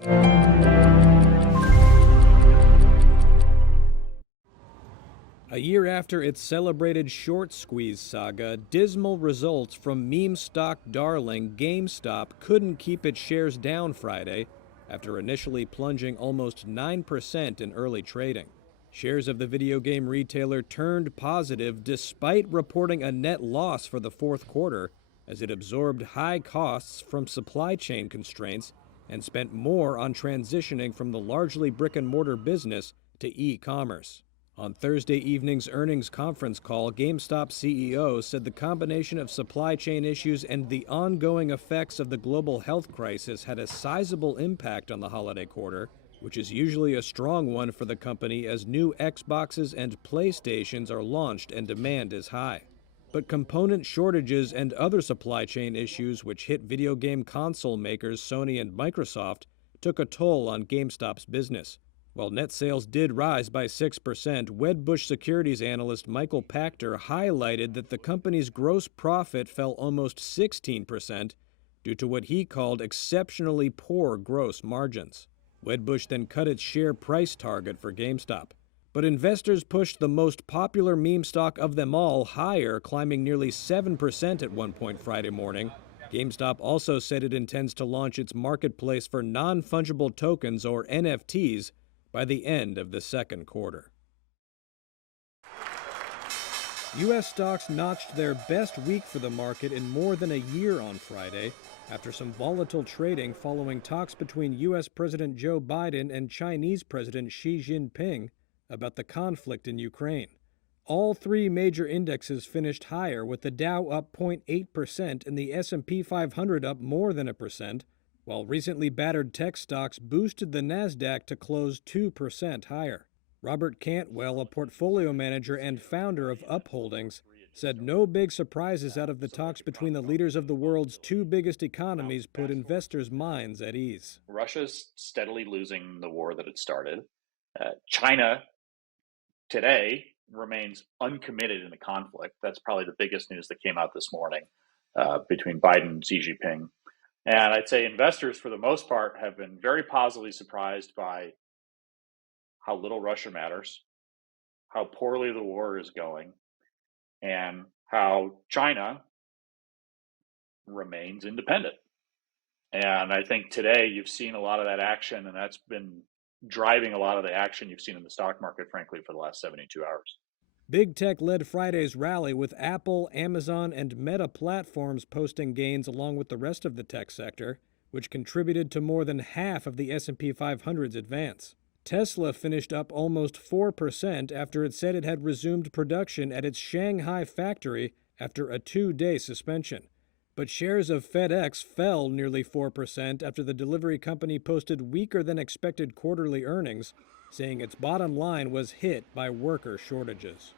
A year after its celebrated short squeeze saga, dismal results from meme stock darling Gamestop couldn't keep its shares down Friday after initially plunging almost 9% in early trading. Shares of the video game retailer turned positive despite reporting a net loss for the fourth quarter as it absorbed high costs from supply chain constraints and spent more on transitioning from the largely brick-and-mortar business to e-commerce. On Thursday evening's earnings conference call, GameStop CEO said the combination of supply chain issues and the ongoing effects of the global health crisis had a sizable impact on the holiday quarter, which is usually a strong one for the company as new Xboxes and PlayStations are launched and demand is high. But component shortages and other supply chain issues which hit video game console makers Sony and Microsoft took a toll on GameStop's business. While net sales did rise by 6%, Wedbush securities analyst Michael Pachter highlighted that the company's gross profit fell almost 16% due to what he called exceptionally poor gross margins. Wedbush then cut its share price target for GameStop. But investors pushed the most popular meme stock of them all higher, climbing nearly 7% at one point Friday morning. GameStop also said it intends to launch its marketplace for non-fungible tokens, or NFTs, by the end of the second quarter. U.S. stocks notched their best week for the market in more than a year on Friday, after some volatile trading following talks between U.S. President Joe Biden and Chinese President Xi Jinping about the conflict in Ukraine. All three major indexes finished higher, with the Dow up 0.8% and the S&P 500 up more than 1%, while recently battered tech stocks boosted the Nasdaq to close 2% higher. Robert Cantwell, a portfolio manager and founder of Up Holdings, said no big surprises out of the talks between the leaders of the world's two biggest economies put investors' minds at ease. Russia's steadily losing the war that it started. China today remains uncommitted in the conflict. That's probably the biggest news that came out this morning between Biden and Xi Jinping. And I'd say investors, for the most part, have been very positively surprised by how little Russia matters, how poorly the war is going, and how China remains independent. And I think today you've seen a lot of that action, and that's been driving a lot of the action you've seen in the stock market, frankly, for the last 72 hours. Big Tech led Friday's rally, with Apple, Amazon, and Meta platforms posting gains along with the rest of the tech sector, which contributed to more than half of the S&P 500's advance. Tesla finished up almost 4% after it said it had resumed production at its Shanghai factory after a 2-day suspension. But shares of FedEx fell nearly 4% after the delivery company posted weaker than expected quarterly earnings, saying its bottom line was hit by worker shortages.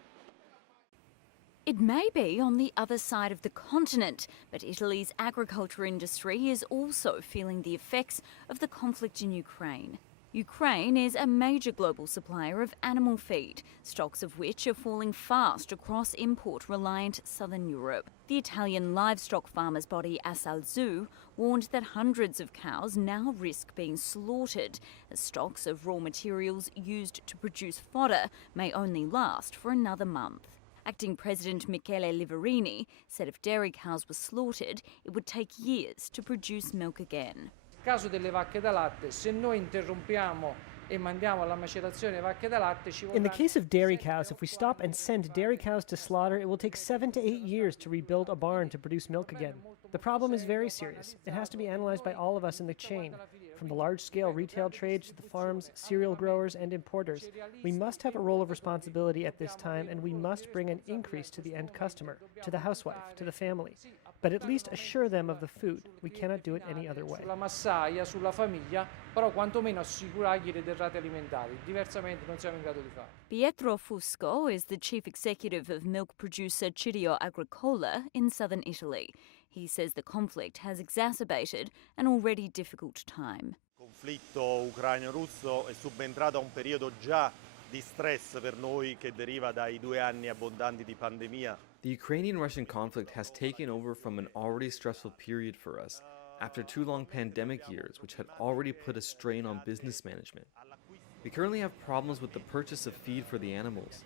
It may be on the other side of the continent, but Italy's agriculture industry is also feeling the effects of the conflict in Ukraine. Ukraine is a major global supplier of animal feed, stocks of which are falling fast across import-reliant southern Europe. The Italian livestock farmers' body Asalzu warned that hundreds of cows now risk being slaughtered, as stocks of raw materials used to produce fodder may only last for another month. Acting President Michele Liverini said if dairy cows were slaughtered, it would take years to produce milk again. Caso delle vacche da latte, se noi interrompiamo e mandiamo alla macerazione vacche da latte, ci vorrà... In the case of dairy cows, if we stop and send dairy cows to slaughter, it will take 7 to 8 years to rebuild a barn to produce milk again. The problem is very serious. It has to be analyzed by all of us in the chain, from the large-scale retail trade to the farms, cereal growers, and importers. We must have a role of responsibility at this time, and we must bring an increase to the end customer, to the housewife, to the family. But at least assure them of the food. We cannot do it any other way. Sulla massaia, sulla famiglia, però quantomeno assicurargli le derrate alimentari. Diversamente non siamo in grado di fare. Pietro Fusco is the chief executive of milk producer Cirio Agricola in southern Italy. He says the conflict has exacerbated an already difficult time. Il conflitto ucraino-russo è subentrato a un periodo già di stress per noi che deriva dai 2 anni abbondanti di pandemia. The Ukrainian-Russian conflict has taken over from an already stressful period for us, after 2 long pandemic years, which had already put a strain on business management. We currently have problems with the purchase of feed for the animals.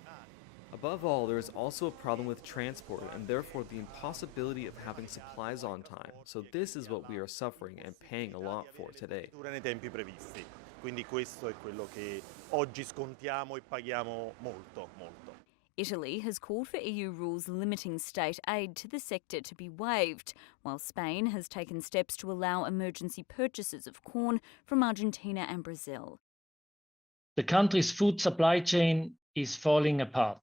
Above all, there is also a problem with transport and therefore the impossibility of having supplies on time. So this is what we are suffering and paying a lot for today. Nei tempi previsti. Quindi questo è quello che oggi scontiamo e paghiamo molto. Italy has called for EU rules limiting state aid to the sector to be waived, while Spain has taken steps to allow emergency purchases of corn from Argentina and Brazil. The country's food supply chain is falling apart.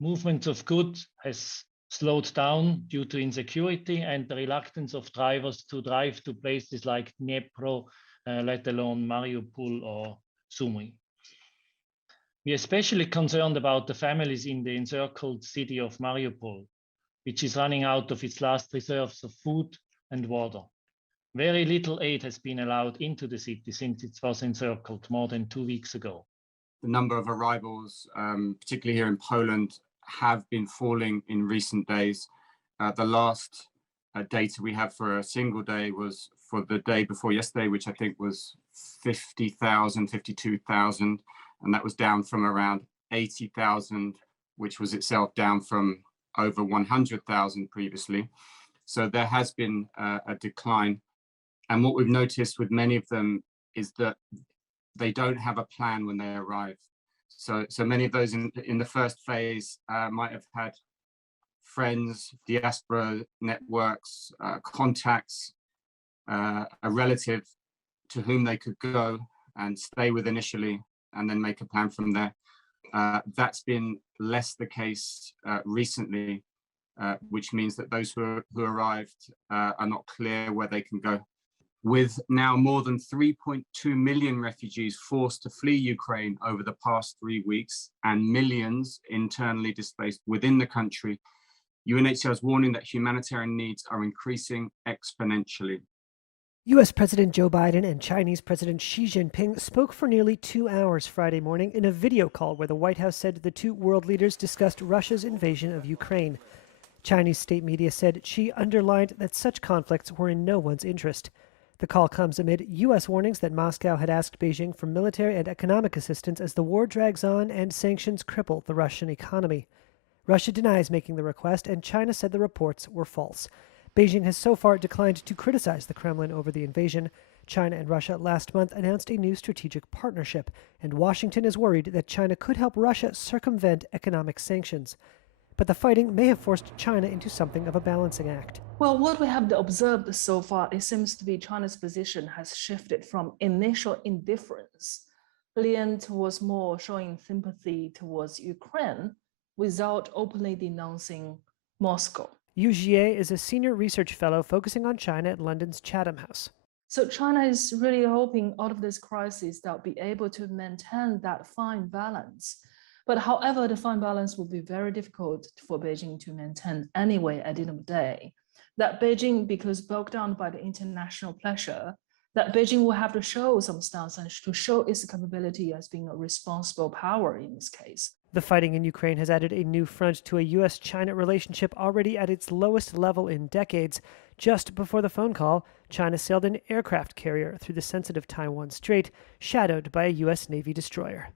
Movement of goods has slowed down due to insecurity and the reluctance of drivers to drive to places like Dnipro, let alone Mariupol or Sumy. We are especially concerned about the families in the encircled city of Mariupol, which is running out of its last reserves of food and water. Very little aid has been allowed into the city since it was encircled more than 2 weeks ago. The number of arrivals, particularly here in Poland, have been falling in recent days. The last data we have for a single day was for the day before yesterday, which I think was 50,000, 52,000, and that was down from around 80,000, which was itself down from over 100,000 previously. So there has been a decline. And what we've noticed with many of them is that they don't have a plan when they arrive. So many of those in the first phase might have had friends, diaspora networks, contacts, a relative to whom they could go and stay with initially, and then make a plan from there. That's been less the case recently, which means that those who arrived are not clear where they can go. With now more than 3.2 million refugees forced to flee Ukraine over the past 3 weeks and millions internally displaced within the country, UNHCR is warning that humanitarian needs are increasing exponentially. U.S. President Joe Biden and Chinese President Xi Jinping spoke for nearly 2 hours Friday morning in a video call where the White House said the two world leaders discussed Russia's invasion of Ukraine. Chinese state media said Xi underlined that such conflicts were in no one's interest. The call comes amid U.S. warnings that Moscow had asked Beijing for military and economic assistance as the war drags on and sanctions cripple the Russian economy. Russia denies making the request, and China said the reports were false. Beijing has so far declined to criticize the Kremlin over the invasion. China and Russia last month announced a new strategic partnership, and Washington is worried that China could help Russia circumvent economic sanctions. But the fighting may have forced China into something of a balancing act. Well, what we have observed so far, it seems to be China's position has shifted from initial indifference, leaning towards more showing sympathy towards Ukraine without openly denouncing Moscow. Yu Jie is a senior research fellow focusing on China at London's Chatham House. So China is really hoping out of this crisis they'll be able to maintain that fine balance. But however, the fine balance will be very difficult for Beijing to maintain anyway at the end of the day. That Beijing, because bogged down by the international pressure, that Beijing will have to show some stance and to show its capability as being a responsible power in this case. The fighting in Ukraine has added a new front to a U.S.-China relationship already at its lowest level in decades. Just before the phone call, China sailed an aircraft carrier through the sensitive Taiwan Strait, shadowed by a U.S. Navy destroyer.